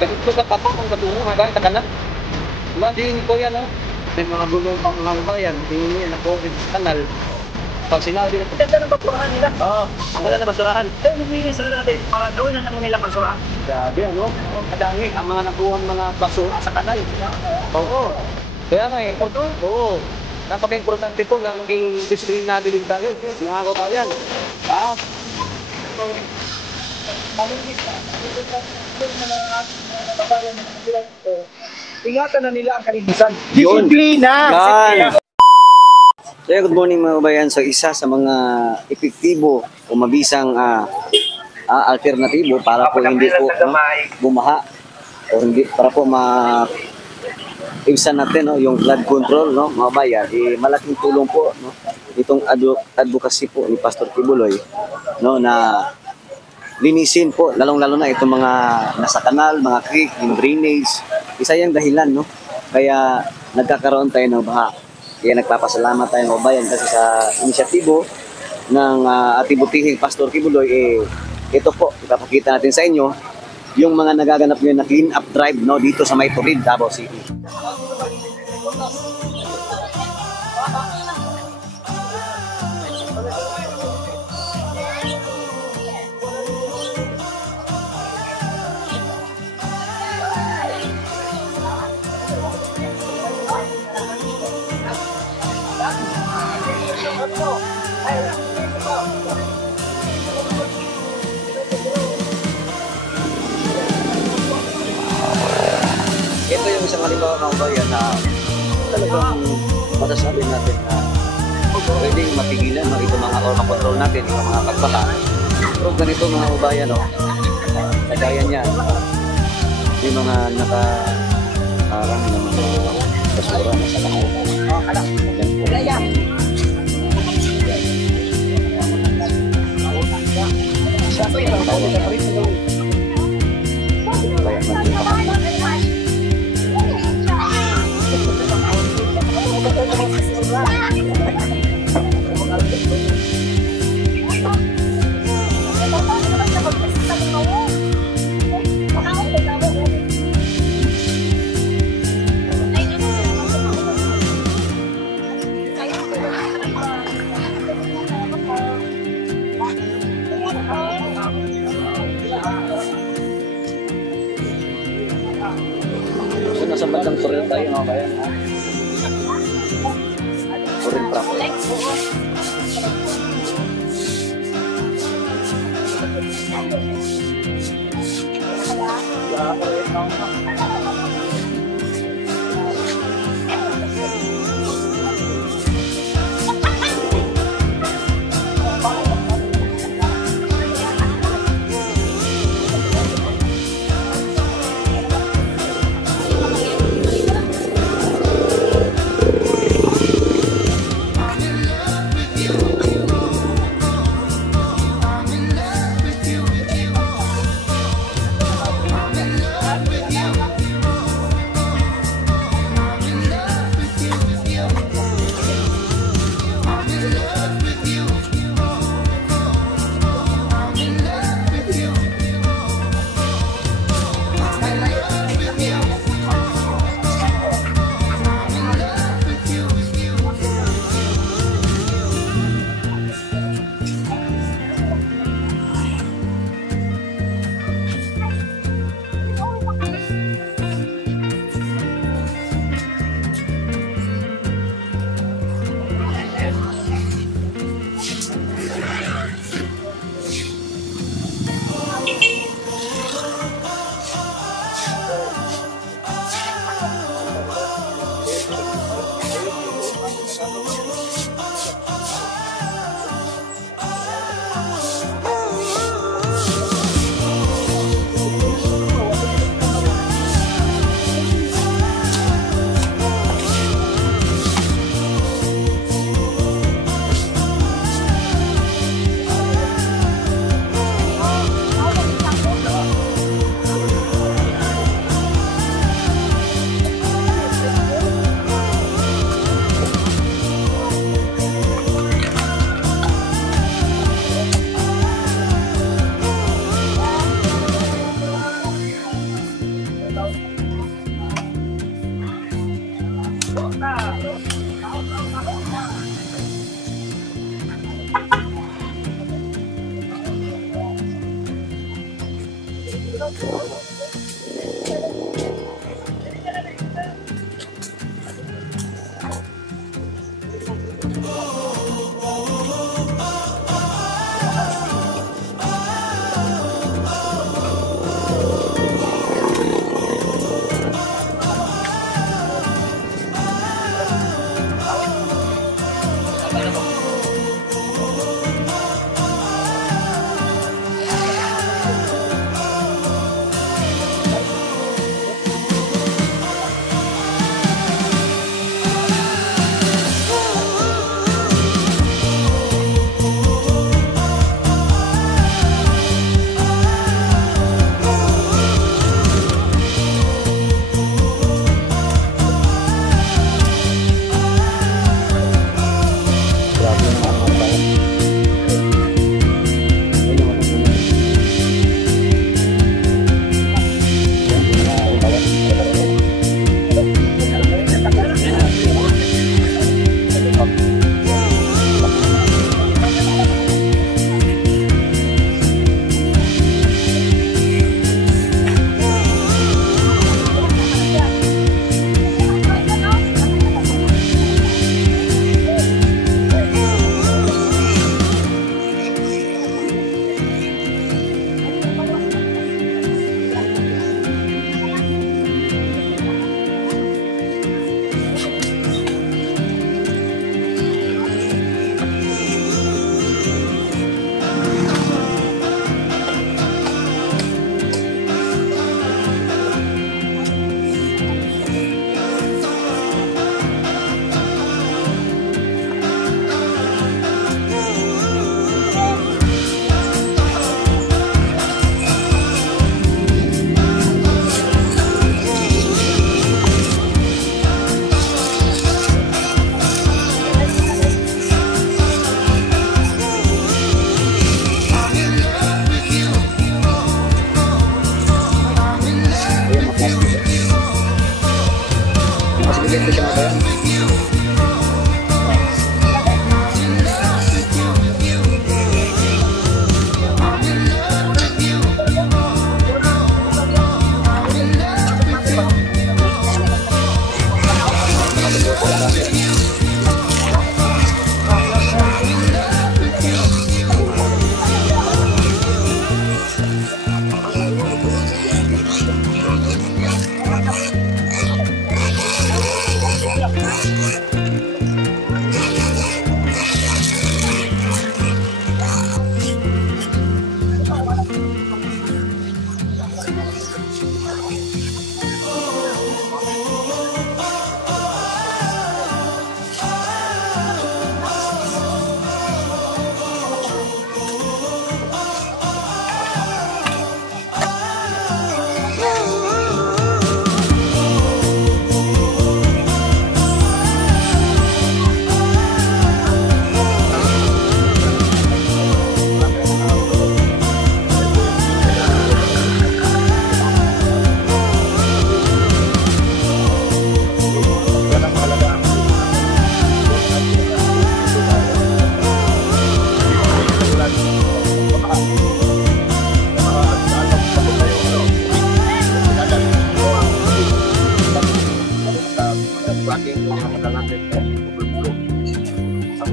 Ganito ka tatakang katungo, hanggang takanan. Diba, din ko yan, may mga gulong pang mga bayan, tingin yan ako sa kanal. Pag sinabi na, ganda ng basurahan nila. Oo, ang ganda ng basurahan. Luminis na natin, para gawin na naman nila basurahan. Grabe, kadami ang mga nakuhang mga basura sa kanal. Oo. Kaya nga oo. Napaka-importante po na maging disiplinado din tayo. Mga kabayan. Ingatan na nila ang kalinisan. Disiplina! So, good morning mga kabayan. So, isa sa mga epektibo o mabisang alternatibo para po hindi po bumaha o hindi para po ibsan natin yung flood control, mga kabayan. Malaking tulong po itong advocacy po ni Pastor Kibuloy na linisin po, lalong-lalo na itong mga nasa kanal, mga creek, yung drainage. Isa yung dahilan, kaya nagkakaroon tayo ng baha. Kaya nagpapasalamat tayo ng kabayan kasi sa inisyatibo ng ating butihing Pastor Kibuloy, ito po, ipapakita natin sa inyo yung mga nagaganap ngayon na clean up drive dito sa Mayturid, Davao City. Ito yung isang halimbawa ng bayan na talagang masasabi natin na pwedeng mapigilan itong mga makontrol natin, yung mga pagpaka. Pero ganito mga bayan, kagaya niya, yung mga nakaharang ng mga basura na sa kanal. So, nasa bandang Toril tayo, mga bayan. Toril Prapo.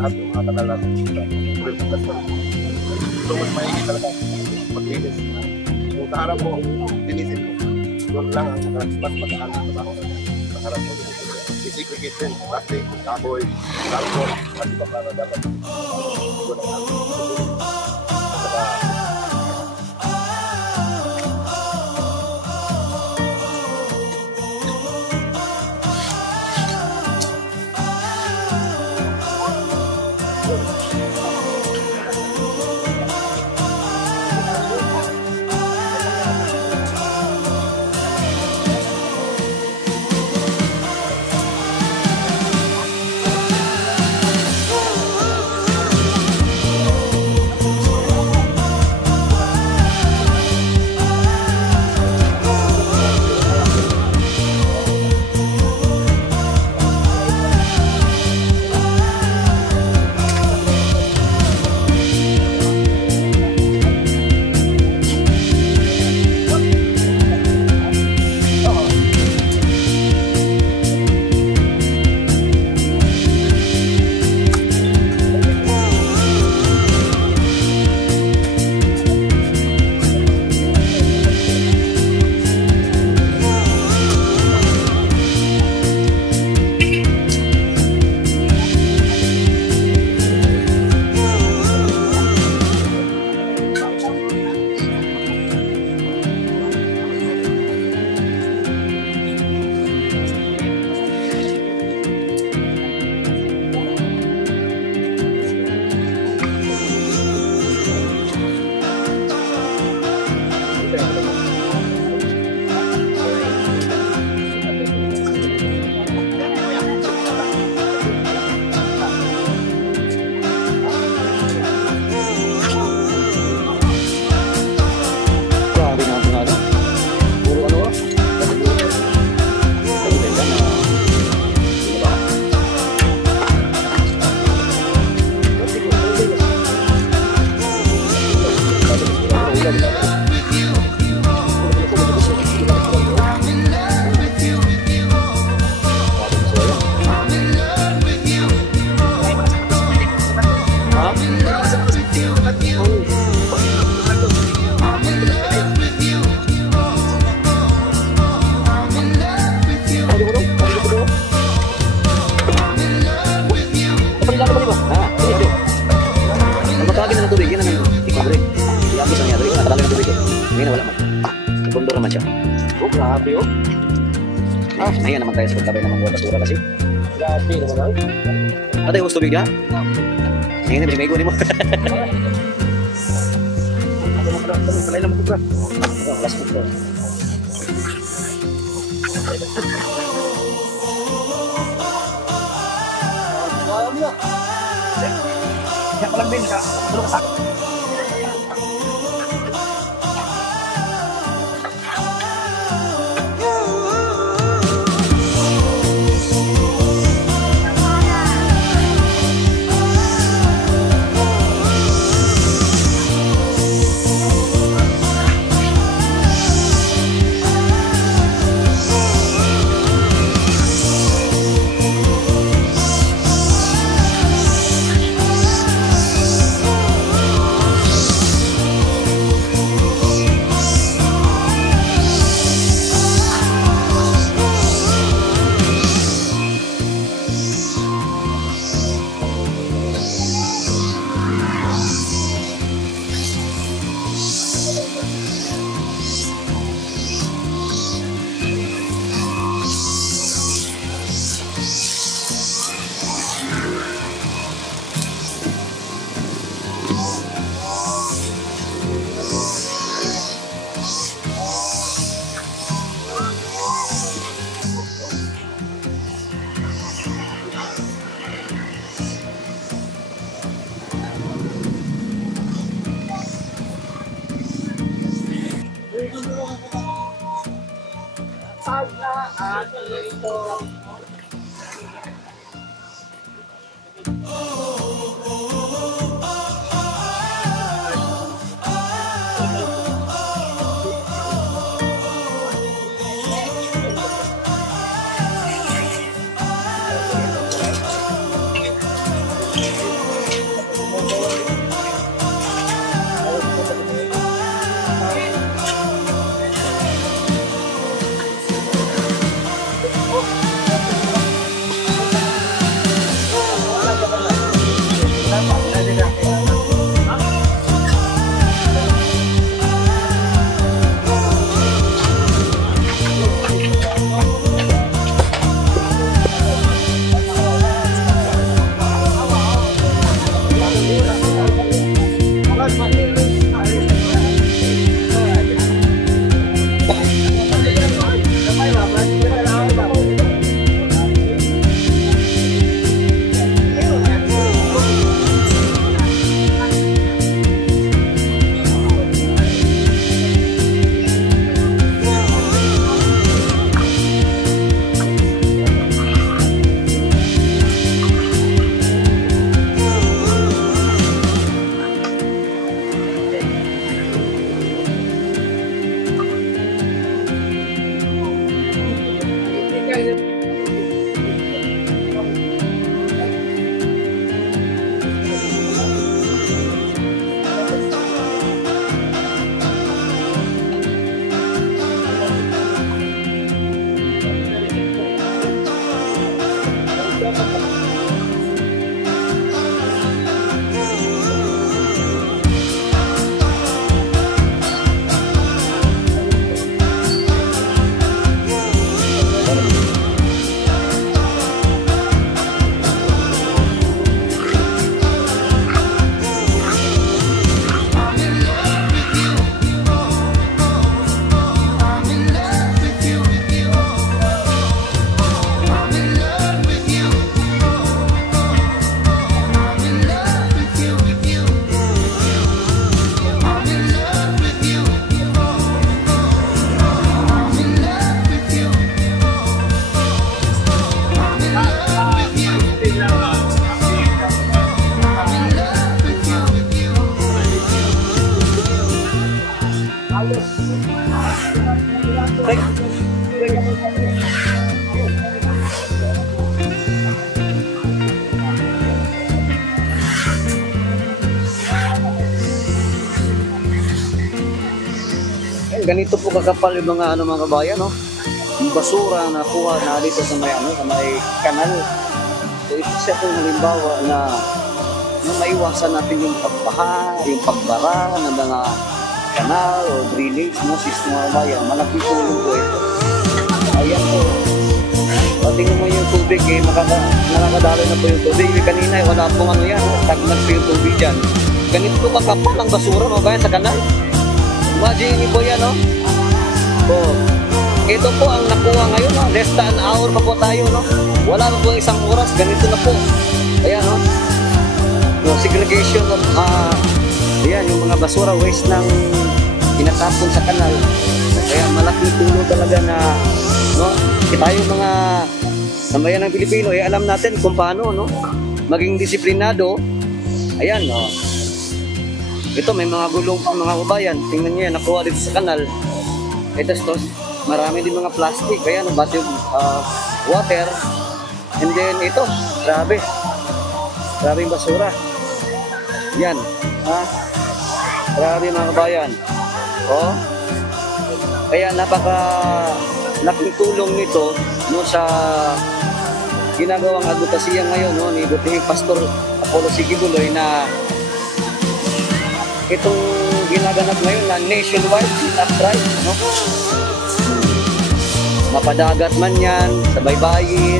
lahat ng mga kanal natin dito. So, mas maigi talaga maglinis. Kung kaharap mo, linisin mo. Doon lang ang mas magaan sa trabaho natin. Kaharap mo, i-segregate din. Plastic, kaboy, cardboard, at iba pa na dapat. Doon ang Oh, grabe oh. Mahiya naman tayo sa pagtabay ng mga basura kasi. Grabe naman ay. Ate, gusto bigla? Ngayon na, may kunin mo. Kalay lang mo bro. Last foot ko. Kaya ko lang din, tulong sa Ganito po kakapal yung mga mga kabayan, no? Yung basura na kuha na dito sa may sa may kanal. So ito siya po halimbawa na maiwasan natin yung pagbaha, yung pagbara ng mga kanal o drainage, no? System ng kabayan. Malaking tulong po ito. tingnan mo yung tubig eh, nakakadalo na po yung tubig. Kanina eh, wala pong ano yan, stagnant po yung tubig dyan. Ganito kakapal ang basura mga bayan sa kanal. Imagine niyo po yan, no? Oh. Ito po ang nakuha ngayon, no? Less than an hour pa po tayo, no? Wala pa po isang oras, ganito na po. Ayan, no? No, segregation of, ayan, yung mga basura, waste ng tinatapon sa kanal. Kaya malaking tulong talaga na, no? Tayo mga sambayan ng Pilipino, eh, alam natin kung paano, no? Maging disiplinado. Ayan, no? Ito, may mga gulong pa mga kabayan. Tingnan nyo yan, nakuha dito sa kanal. Ito, marami din mga plastic. Kaya, no, bati yung water. And then, ito, grabe. Grabe yung basura. Yan, ha? Grabe mga kabayan. Oh. Kaya, laking tulong nito, no, sa ginagawang advokasya ngayon, no, ni Dating Pastor Apollo C. Kibuloy na itong ginaganap ngayon na nationwide uprise, no? Mapadagat man yan, sa baybayin,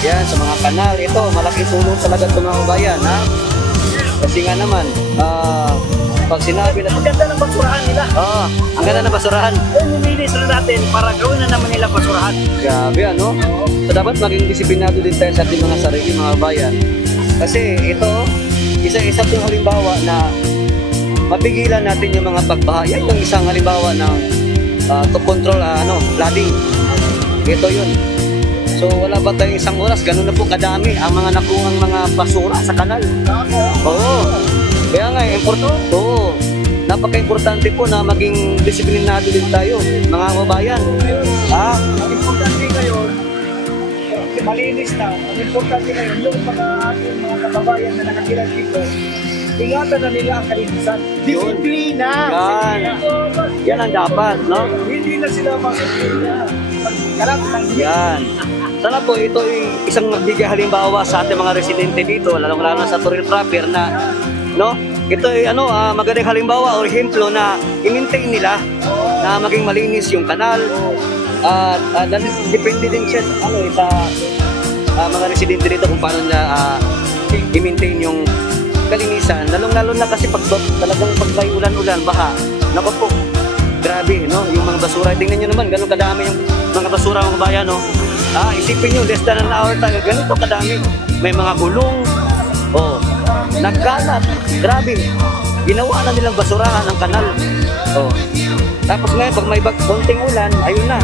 yan, sa mga kanal. Ito, malaking tulong talaga ito mga kabayan, ha? Kasi nga naman, pag sinabi na... Ang ganda ng basurahan nila. Ang ganda ng basurahan. Nilinis na natin para gawin na naman nila basurahan. Grabe, ano? So, dapat maging disiplinado din tayo sa ating mga sarili, mga kabayan. Kasi ito, isa-isa itong halimbawa na mapigilan natin yung mga pagbaha. Yan yung isang halimbawa ng to control flooding. Ito yun. So wala ba tayong isang oras? Ganun na po kadami ang mga nakuhang mga basura sa kanal. Oo. Kaya nga, oo. Napaka-importante po na maging disiplinado din tayo, mga kababayan. Ang importante ngayon, malinis na. Ang importante ngayon, yung mga ating mga kababayan na nakatira dito, ingatan na nila ang kalinisan. Disiplina! Yan ang dapat, no? Hindi na sila mag-disiplina. Pagkalap ng yan. Sana po ito ay isang magbigay halimbawa sa ating mga residente dito, lalong-lalo sa Toril proper na, no? Ito ay magandang halimbawa o ehemplo na i-maintain nila na maging malinis yung kanal. Depende din siya sa mga residente dito kung paano na i-maintain yung kalinisan, lalong-lalo na kasi talagang pag may ulan-ulan, baha, naku po, grabe, no? Yung mga basura, tingnan nyo naman, ganun kadami yung mga basura ng bayan, no? Isipin nyo, less than an hour tayo, ganito kadami. May mga gulong, nagkalat, grabe. Ginawa na nilang basurahan ng kanal. Tapos ngayon, pag may konting ulan, ayun na.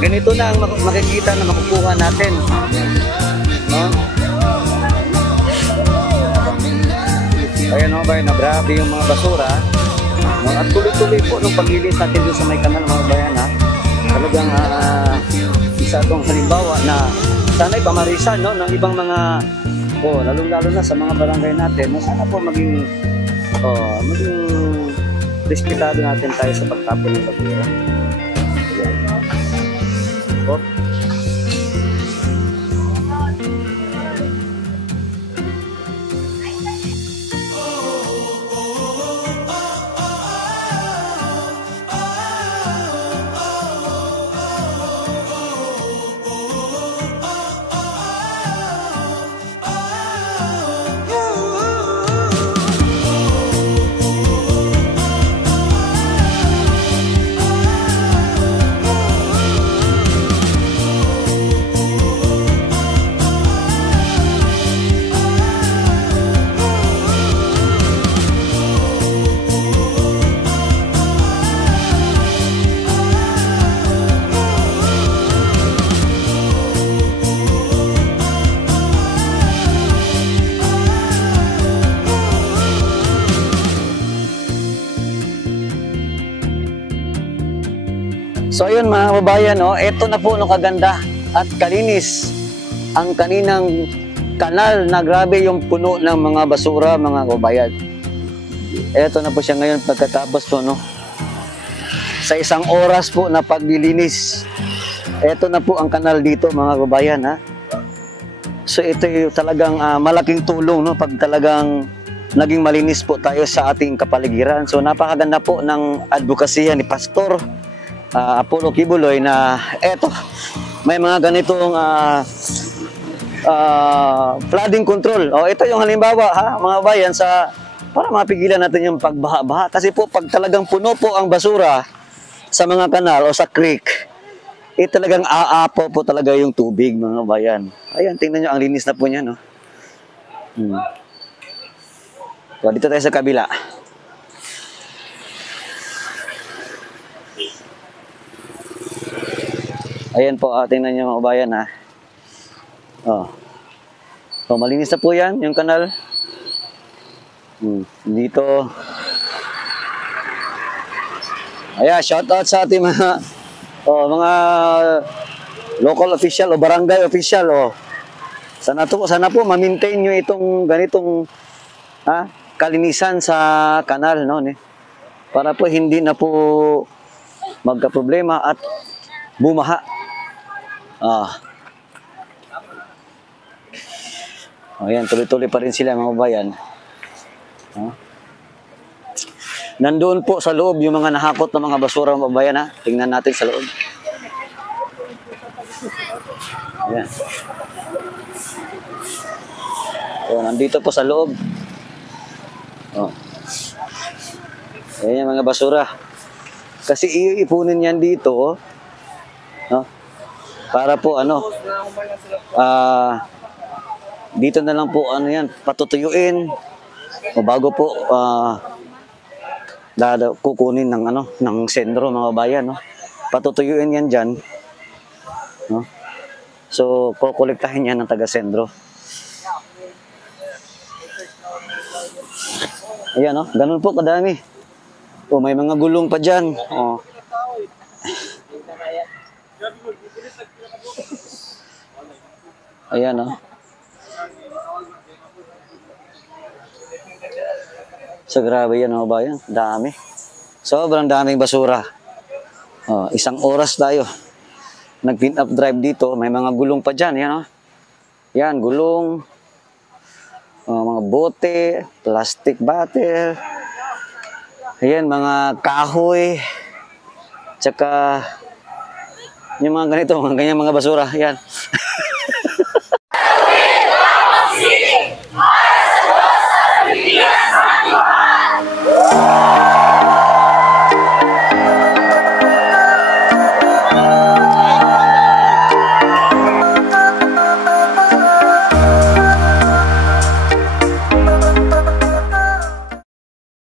Ganito na ang makikita na makukuha natin. No? Ayan, bayan, na grabe yung mga basura. No? At tuloy-tuloy po nung paglilis natin doon sa may kanal, mga bayan, ha? Talagang isa itong halimbawa na sana'y pamarisan, no, ng ibang mga lalong-lalo na sa mga barangay natin, no, sana po maging respetado natin tayo sa pagtapon ng basura. So ayun mga kababayan, eto na po kaganda at kalinis ang kaninang kanal na grabe yung puno ng mga basura, mga kababayan. Eto na po siya ngayon pagkatapos po, no? Sa isang oras po na paglilinis. Eto na po ang kanal dito, mga kababayan, ha? So ito yung talagang malaking tulong, no? Pag talagang naging malinis po tayo sa ating kapaligiran. So napakaganda po ng advokasya ni Pastor Apollo Kibuloy na eto, may mga ganitong flooding control. O, ito yung halimbawa, ha, mga bayan, para mapigilan natin yung pagbaha-baha. Kasi po, pag talagang puno po ang basura sa mga kanal o sa creek, talagang aapaw po talaga yung tubig, mga bayan. Ayan, tingnan nyo, ang linis na po niya, no? So, dito tayo sa kabila. Ayan po, tingnan nyo, mga bayan, ha? So, malinis na po yan, yung kanal. Dito. Ayan, shout out sa ating mga local official o barangay official. Sana po ma-maintain nyo itong ganitong kalinisan sa kanal, no? Para po hindi na po magka-problema at bumaha. Ayan, tuloy-tuloy pa rin sila, mga bayan. Nandoon po sa loob yung mga nahakot ng mga basura, mga bayan, ha. Tingnan natin sa loob. Ayan. So, nandito po sa loob. Ayan yung mga basura. Kasi iipunin yan dito, para po dito na lang po yan, patutuyuin o bago po kukunin ng sentro, mga bayan, patutuyuin yan dyan, so kukolektahin yan ng taga-sentro. Ayan, ganun po kadami. May mga gulong pa dyan. Ayan, So, grabe yan, mga bayan. Dami. Sobrang daming basura. Isang oras tayo. Nag-pin up drive dito. May mga gulong pa dyan. Yan, Yan, gulong. Mga bote. Plastic bottle. Ayan, mga kahoy. Tsaka, yung mga ganito, mga ganyan mga basura. Yan.